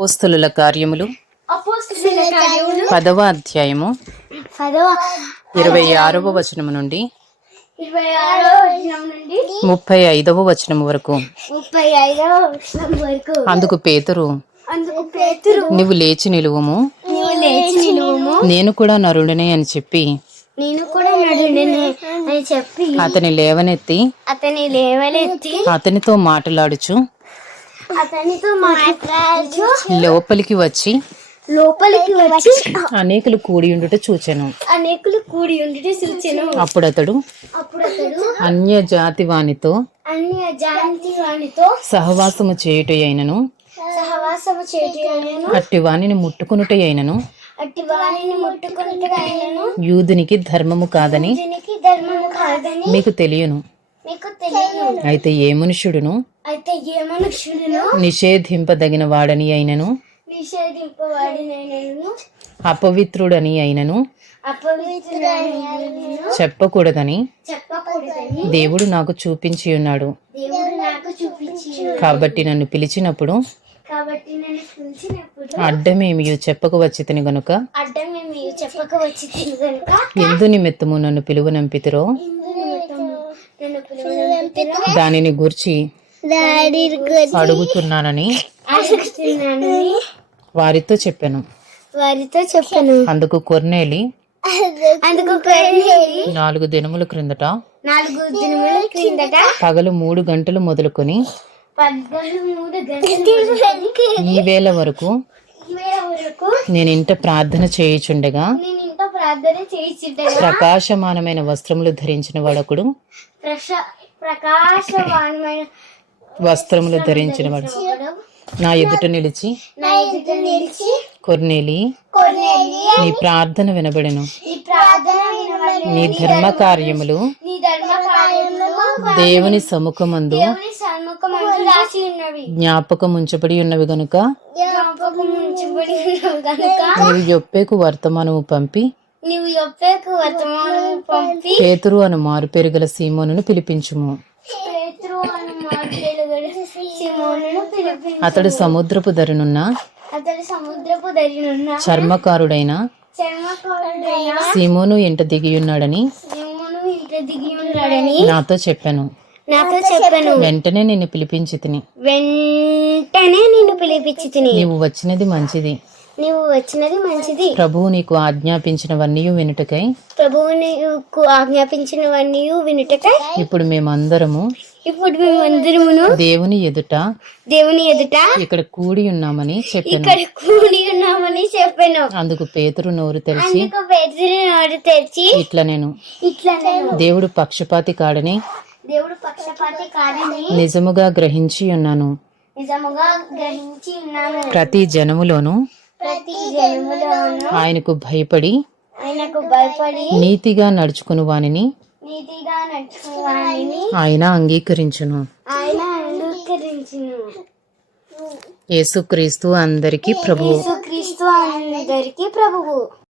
అపోస్తుల కార్యములు. పదవ అధ్యాయము. ఇరవై ఆరవ వచనము నుండి. ముప్పై ఐదవ వచనము వరకు. వచనం అందుకు పేతురు నువ్వు లేచి నిలువము. నేను కూడా నరుడనే అని చెప్పి. నేను కూడా అని చెప్పి. అతని లేవనెత్తి అతని లేవనెత్తి అతనితో మాట్లాడుచు. అతనితో మాట్లాడుచు లోపలికి వచ్చి లోపలికి వచ్చి అనేకులు కూడి ఉండుట చూచెను. అనేకులు కూడి ఉండి సూచను అప్పుడు అతడు అప్పుడు అతడు అన్య జాతి వానితో అన్య జాతి వానితో సహవాసము చేయుట అయినను సహవాసము చేయటను అట్టి వానిని ముట్టుకునుట అయినను అట్టి వారిని ముట్టుకుంటున్నాయను యూదునికి ధర్మము కాదని దీనికి ధర్మము కాదని మీకు తెలియను. అయితే ఏ మనుష్యుడును? అయితే ఏ మనుష్యుడును? నిషేధింపదగిన వాడని అయినను? నిషేధింపబడినను అపవిత్రుడని అయినను? చెప్పకూడదని? దేవుడు నాకు చూపించి ఉన్నాడు. కాబట్టి నన్ను పిలిచినప్పుడు? కాబట్టి నన్ను పిలిచినప్పుడు? అడ్డమేమి చెప్పక వచ్చితిని గనుక? ఎందు నిమిత్తము నన్ను పిలువనంపితిరో ఇందు నిమిత్తము నన్ను పిలువనంపితిరో దానిని గూర్చి అడుగుతున్నానని వారితో చెప్పాను. వారితో చెప్పను. అందుకు కొర్నేలి అందుకు నాలుగు దినముల క్రిందట నాలుగు దినముల క్రిందట పగలు మూడు గంటలు మొదలుకొని ఈ వేళ వరకు నేను ఇంట ప్రార్థన చేయుచుండగా ప్రార్థన ప్రకాశమానమైన వస్త్రములు ధరించిన వాడొకడు. ప్రశ ప్రకాశవాన్మైన వస్త్రములు ధరించిన వాడు. నా ఎదుట నిలిచి. నా ఎదుట నిలిచి. కొర్నేలి. కొన్నేలి నీ ప్రార్థన వినబడెను. ఈ ప్రార్థన వినవలెను. నీ ధర్మ కార్యములు నీ ధర్మ కార్యములు దేవుని సముఖమందు దేవుని సన్ముఖమందు రాసి ఉన్నవి. జ్ఞాపకం ఉంచబడి ఉన్నవి గనుక జ్ఞాపకం ఉంచబడి ఉన్నవి కనుక నీవు యొప్పేకు వర్తమానము పంపి నీవు యొప్పేకు వర్తమానం పంపి పేతురు అను మారు పెరుగల సీమోనును పిలిపించుము. పేతురు అను మాట్లాడగల సిమోనును పిలిపించి అతడు సముద్రపు ధరనున్న అతడు సముద్రపు దరినున్న చర్మకారుడైన చర్మకారుడైన సీమోను ఇంట దిగియున్నాడని సిమోను ఇంట దిగి ఉన్నాడని నాతో చెప్పాను. నాతో చెప్పాను. వెంటనే నిన్ను పిలిపించి తిని. వెంటనే నిన్ను పిలిపించి తిని. నీవు వచ్చినది మంచిది. నీవు వచ్చినది మంచిది. ప్రభువు నీకు ఆజ్ఞాపించినవన్నీ వినుటకై ప్రభువు నీకు ఆజ్ఞాపించినవన్నీ వినుటకై ఇప్పుడు మేమందరము ఇప్పుడు మేమందరమును దేవుని ఎదుట దేవుని ఎదుట ఇక్కడ కూడి ఉన్నామని చెప్పాను. ఇక్కడ కూడి ఉన్నామని చెప్పాను. అందుకు పేతురు నోరు తెరిచి అందుకు పేదరి నోరు తెరిచి ఇట్లా నేను. ఇట్లా నేను. దేవుడు పక్షపాతి కాడని దేవుడు పక్షపాతి కాదని నిజముగా గ్రహించి ఉన్నాను. నిజముగా గ్రహించి ఉన్నాను. ప్రతి జన్మలోను ఆయనకు భయపడి ఆయనకు భయపడి నీతిగా నడుచుకుని వానిని నీతిగా నడుచుకుని ఆయన అంగీకరించును. ఆయన అంగీకరించును. యేసుక్రీస్తు అందరికీ ప్రభువు. యేసుక్రీస్తు అందరికీ ప్రభువు.